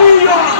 Hallelujah!